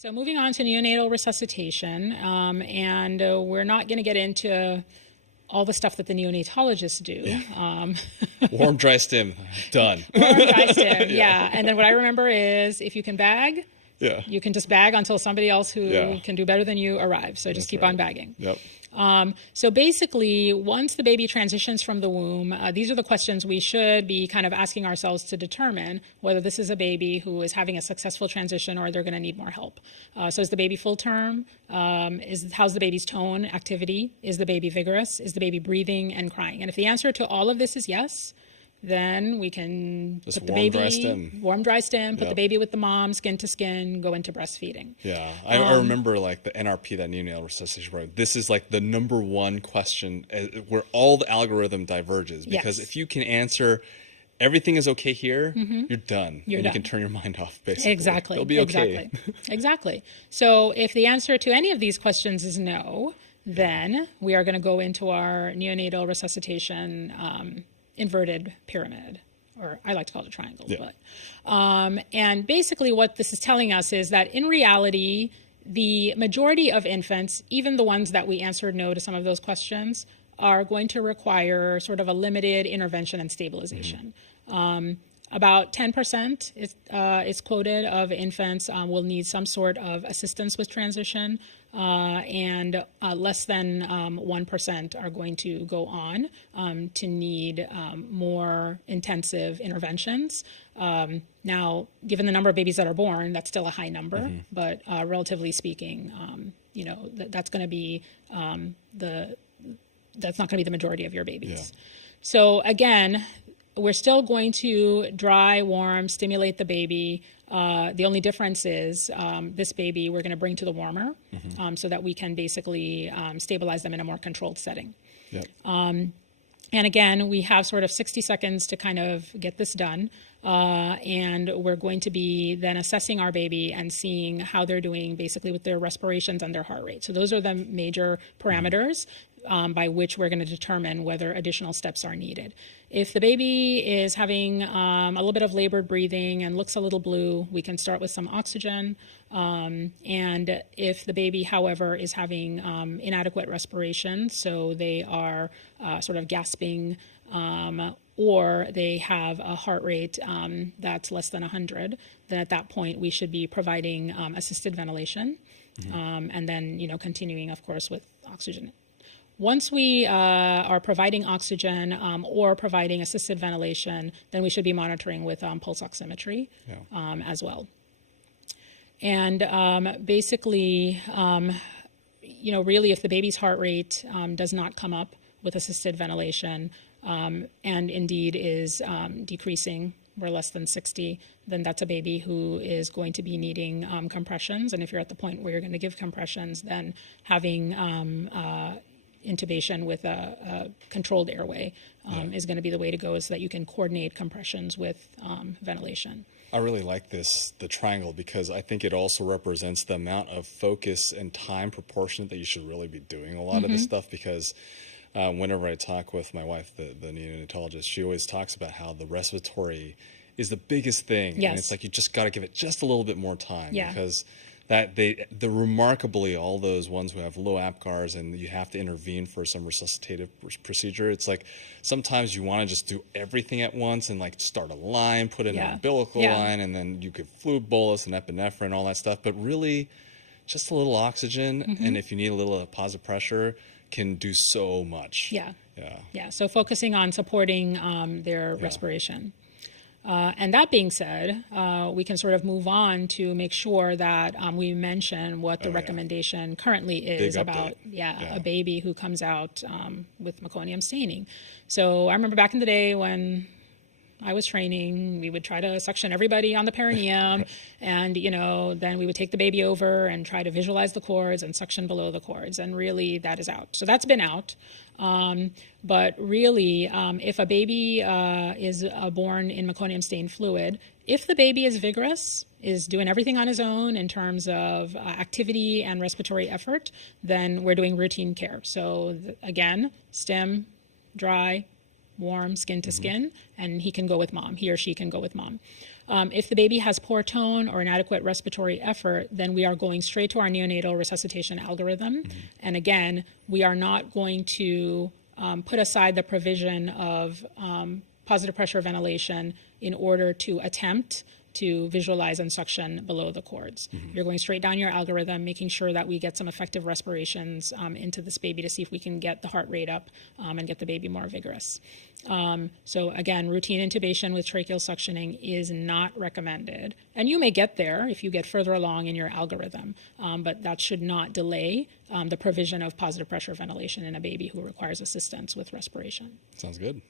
So moving on to neonatal resuscitation, and we're not going to get into all the stuff that the neonatologists do. Warm, dry stim, done. Warm, dry stim, yeah. And then what I remember is if you can bag, you can just bag until somebody else who can do better than you arrives. So just keep on bagging. Yep. So basically, once the baby transitions from the womb, these are the questions we should be kind of asking ourselves to determine whether this is a baby who is having a successful transition or they're going to need more help. So is the baby full term? How's the baby's tone, activity? Is the baby vigorous? Is the baby breathing and crying? And if the answer to all of this is yes, then we can just put the baby, warm, dry stim, put the baby with the mom, skin to skin, go into breastfeeding. Yeah, I remember like the NRP, that neonatal resuscitation program. This is like the number one question where all the algorithm diverges, because if you can answer everything is okay here, you're done. You can turn your mind off, basically. Exactly. It'll be okay. Exactly. So if the answer to any of these questions is no, then we are going to go into our neonatal resuscitation inverted pyramid, or I like to call it a triangle. But, and basically what this is telling us is that in reality, the majority of infants, even the ones that we answered no to some of those questions, are going to require sort of a limited intervention and stabilization. About 10% is quoted of infants will need some sort of assistance with transition, and less than 1% are going to go on to need more intensive interventions. Now, given the number of babies that are born, that's still a high number, but relatively speaking, that's going to be that's not going to be the majority of your babies. So again, we're still going to dry, warm, stimulate the baby. The only difference is this baby we're going to bring to the warmer so that we can basically stabilize them in a more controlled setting. And again, we have sort of 60 seconds to kind of get this done. And we're going to be then assessing our baby and seeing how they're doing basically with their respirations and their heart rate. So those are the major parameters by which we're going to determine whether additional steps are needed. If the baby is having a little bit of labored breathing and looks a little blue, we can start with some oxygen. And if the baby, however, is having inadequate respiration, so they are sort of gasping, or they have a heart rate that's less than 100, then at that point we should be providing assisted ventilation, and then continuing, of course, with oxygen. Once we are providing oxygen or providing assisted ventilation, then we should be monitoring with pulse oximetry as well. And basically, really, if the baby's heart rate does not come up with assisted ventilation, and indeed is decreasing, we're less than 60, then that's a baby who is going to be needing compressions. And if you're at the point where you're going to give compressions, then having intubation with a controlled airway is going to be the way to go, so that you can coordinate compressions with ventilation. I really like the triangle, because I think it also represents the amount of focus and time proportionate that you should really be doing a lot of this stuff, because whenever I talk with my wife, the neonatologist, she always talks about how the respiratory is the biggest thing. And it's like you just got to give it just a little bit more time, because the remarkably, all those ones who have low APGARs and you have to intervene for some resuscitative procedure, it's like sometimes you want to just do everything at once and like start a line, put in an umbilical line, and then you give fluid bolus and epinephrine, all that stuff. But really, just a little oxygen, and if you need a little positive pressure, can do so much. So focusing on supporting their respiration. And that being said, we can sort of move on to make sure that we mention what the recommendation currently is about a baby who comes out with meconium staining. So I remember back in the day when I was training, we would try to suction everybody on the perineum, and then we would take the baby over and try to visualize the cords and suction below the cords, and really that is out. So that's been out. But really, if a baby is born in meconium stained fluid, if the baby is vigorous, is doing everything on his own in terms of activity and respiratory effort, then we're doing routine care. So again, stim, dry, warm, skin to skin, and he can go with mom. He or she can go with mom. If the baby has poor tone or inadequate respiratory effort, then we are going straight to our neonatal resuscitation algorithm. And again, we are not going to put aside the provision of positive pressure ventilation in order to attempt to visualize and suction below the cords. You're going straight down your algorithm, making sure that we get some effective respirations into this baby to see if we can get the heart rate up and get the baby more vigorous. So again, routine intubation with tracheal suctioning is not recommended. And you may get there if you get further along in your algorithm, but that should not delay the provision of positive pressure ventilation in a baby who requires assistance with respiration. Sounds good.